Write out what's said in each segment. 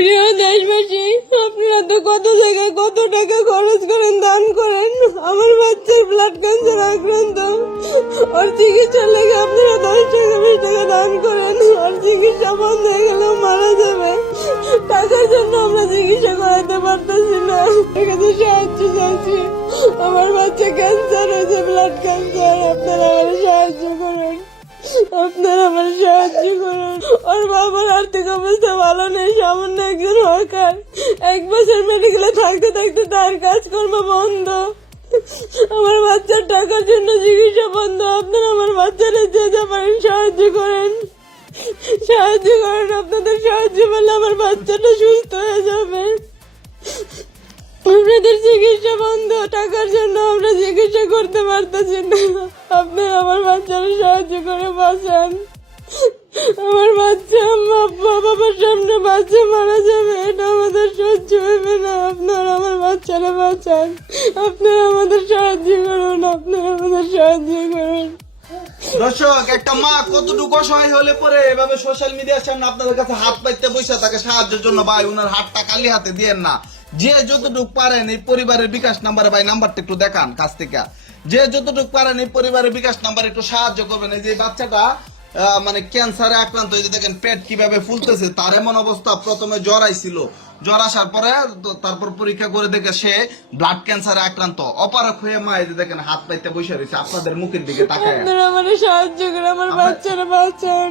প্রিয় দেশবাসী, আপনারা তো কত জায়গায় কত টাকা খরচ করেন, দান করেন। আমার বাচ্চার ব্লাড ক্যান্সার আক্রান্ত, ওর চিকিৎসার লেগে আপনারা 10 টাকা 20 টাকা দান করেন। ওর চিকিৎসা বন্ধ হয়ে গেলেও মারা যাবে, টাকার জন্য আমরা চিকিৎসা করাতে পারতেছি না। সাহায্য চাইছি, আমার বাচ্চা ক্যান্সার হয়েছে, ব্লাড ক্যান্সার। আপনারা আমার সাহায্য করুন, আপনারা আমার সাহায্য করুন। ওর বাবার আর্থিক অবস্থা ভালো নেই, সামান্য একজন হকার। 1 বছর মেডিকেলে থাকতে থাকতে তার কাজকর্ম বন্ধ। আমার বাচ্চার টাকার জন্য চিকিৎসা বন্ধ। আপনারা আমার বাচ্চারা যেতে পারেন, সাহায্য করেন, সাহায্য করেন। আপনাদের সাহায্য পেলে আমার বাচ্চাটা সুস্থ হয়ে যাবে। আপনাদের চিকিৎসা বন্ধ, টাকার জন্য আমরা চিকিৎসা করতে পারতেছি না। আপনি আমার বাচ্চারা সাহায্য করে বাঁচান। আমার বাচ্চা বাবার সামনে বাচ্চা মারা যাবে, এটা আমাদের সহ্য হবে না। আপনারা আমার বাচ্চারা বাঁচান, আপনারা আমাদের সাহায্য করুন, আপনারা আমাদের সাহায্য করুন। দর্শক, একটা মা কতটুকু অসহায় হলে পরে এভাবে সোশ্যাল মিডিয়ার সামনে আপনাদের কাছে হাত পাইতে বসে তাকে সাহায্যের জন্য ভাই উনার হাতটা খালি হাতে দিয়েন না। যে যতটুকু পারেন এই পরিবারের বিকাশ নাম্বারে ভাই নাম্বারটা একটু দেখান কাছ থেকে। যে যতটুকু পারেন এই পরিবারের বিকাশ নাম্বারে একটু সাহায্য করবেন। এই যে বাচ্চাটা মানে ক্যান্সারে আক্রান্ত, এই যে দেখেন পেট কিভাবে ফুলতেছে। তার এমন অবস্থা, প্রথমে জ্বর আইছিল, জ্বর আসার পরে তারপর পরীক্ষা করে দেখে সে ব্লাড ক্যান্সারে আক্রান্ত। অপারক হয়ে মা এই যে দেখেন হাত পাইতে বসে রয়েছে আপনাদের মুখের দিকে তাকায়। আপনারা আমাদের সাহায্য করে আমার বাচ্চারা বাঁচান।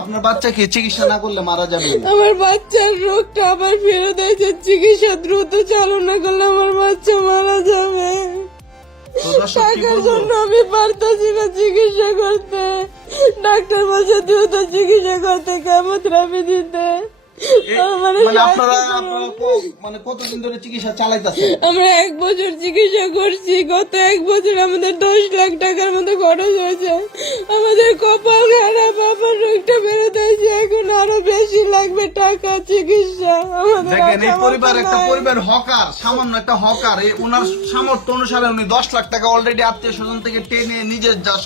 আপনার বাচ্চা কি চিকিৎসা না করলে মারা যাবে? আমার বাচ্চার রোগটা আবার ফেরত এসে চিকিৎসা দ্রুত চালু না করলে আমার বাচ্চা মারা যাবে। টাকার জন্য আমি পারতাছি না চিকিৎসা করতে। ডাক্তার বলছে দ্রুত চিকিৎসা করতে, কেমোথেরাপি দিতে। মানে কতদিন ধরে চিকিৎসা চালাইতেছে? আমরা 1 বছর চিকিৎসা করছি। গত 1 বছর আমাদের 10 লাখ টাকার মতো খরচ হয়েছে। আমাদের কপাল খারাপ, আমার রোগটা বেরোতে হয়েছে, এখন আরো বেশি লাগবে টাকা চিকিৎসা। দেখেন এই পরিবার একটা পরিবার হকার, সামান্য একটা হকার। ওনার সামর্থ্য অনুসারে উনি 10 লাখ টাকা অলরেডি আত্মীয় স্বজন থেকে টেনে নিজের যা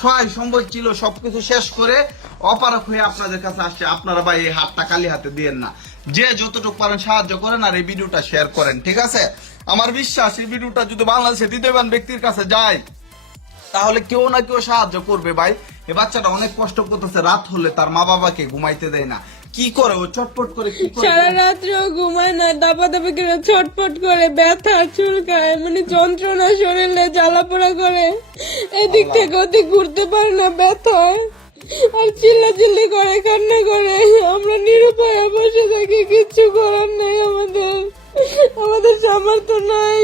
সহায় সম্বল ছিল সবকিছু শেষ করে অপারক হয়ে আপনাদের কাছে আসছে। আপনারা ভাই এই হাতটা খালি হাতে দিয়েন না। যে যতটুকু পারেন সাহায্য করেন আর এই ভিডিওটা শেয়ার করেন, ঠিক আছে? আমার বিশ্বাস এই ভিডিওটা যদি বাংলাদেশে দ্বিতীয়বান ব্যক্তির কাছে যায় তাহলে কেউ না কেউ সাহায্য করবে। ভাই এই বাচ্চাটা অনেক কষ্ট করতেছে, রাত হলে তার মা বাবাকে ঘুমাইতে দেয় না। কি করে ও চটপট করে, কি করে সারা রাত্রেও ঘুমায় না, দাপাদাপি করে ছটপট করে, ব্যথা চুলকায়, মানে যন্ত্রণা, শরীরে জ্বালাপোড়া করে, এদিক থেকে ওদিক ঘুরতে পারে না, ব্যথায় আর চিল্লাচিল্লি করে, কান্না করে। আমরা নিরুপায় বসে থাকি, কিচ্ছু করার নেই, আমাদের সামর্থ্য নাই।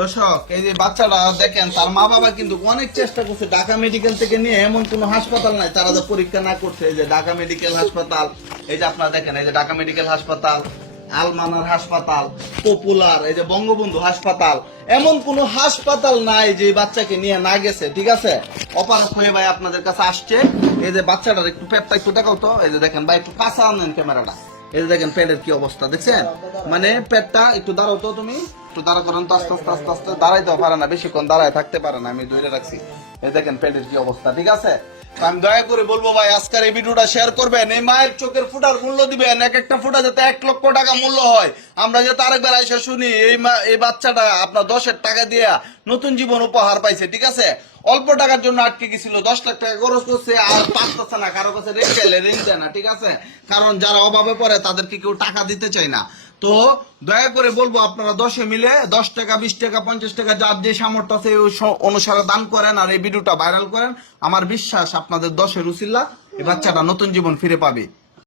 দর্শক, এই যে বাচ্চাটা দেখেন তার মা বাবা কিন্তু অনেক চেষ্টা করছে ঢাকা মেডিকেল থেকে নিয়ে, এমন কোন হাসপাতাল নাই তারা যে পরীক্ষা না করছে। এই যে ঢাকা মেডিকেল হাসপাতাল, এই যে আপনারা দেখেন এই যে ঢাকা মেডিকেল হাসপাতাল, আলমানার হাসপাতাল, পপুলার, এই যে বঙ্গবন্ধু হাসপাতাল, এমন কোন হাসপাতাল নাই যে বাচ্চাকে নিয়ে না গেছে, ঠিক আছে? অপারক হয়ে ভাই আপনাদের কাছে আসছে। এই যে বাচ্চাটার একটু পেটটা একটু দেখাও তো। এই যে দেখেন ভাই একটু কাছে আনেন ক্যামেরাটা। এই যে দেখেন পেটের কি অবস্থা দেখছেন? মানে পেটটা একটু দাঁড়াও তো, তুমি একটু দাঁড়া করেন তো, আস্তে আস্তে আস্তে আস্তে। দাঁড়াইতেও পারে না, বেশিক্ষণ দাঁড়ায় থাকতে পারে না, আমি ধরে রাখছি। এই দেখেন পেটের কি অবস্থা, ঠিক আছে? আমি দয়া করে বলবো ভাই আজকের এই ভিডিওটা শেয়ার করবেন। এই মায়ের চোখের ফুটার মূল্য দিবেন, এক একটা ফুটা যাতে 1 লক্ষ টাকা মূল্য হয়। আমরা যাতে আরেকবার এসে শুনি এই বাচ্চাটা আপনার 10 টাকা দিয়ে নতুন জীবন উপহার পাইছে, ঠিক আছে? অল্প টাকার জন্য আটকে গেছিল, 10 লাখ টাকা খরচ করছে আর পারতেছে না, কারো কাছে ঋণ দেয় না, ঠিক আছে? কারণ যারা অভাবে পড়ে তাদেরকে কেউ টাকা দিতে চায় না। তো দয়া করে বলবো আপনারা 10 মিলে 10 টাকা 20 টাকা 50 টাকা যার যে সামর্থ্য আছে ওই অনুসারে দান করেন আর এই ভিডিওটা ভাইরাল করেন। আমার বিশ্বাস আপনাদের 10 উসিলা এই বাচ্চাটা নতুন জীবন ফিরে পাবে।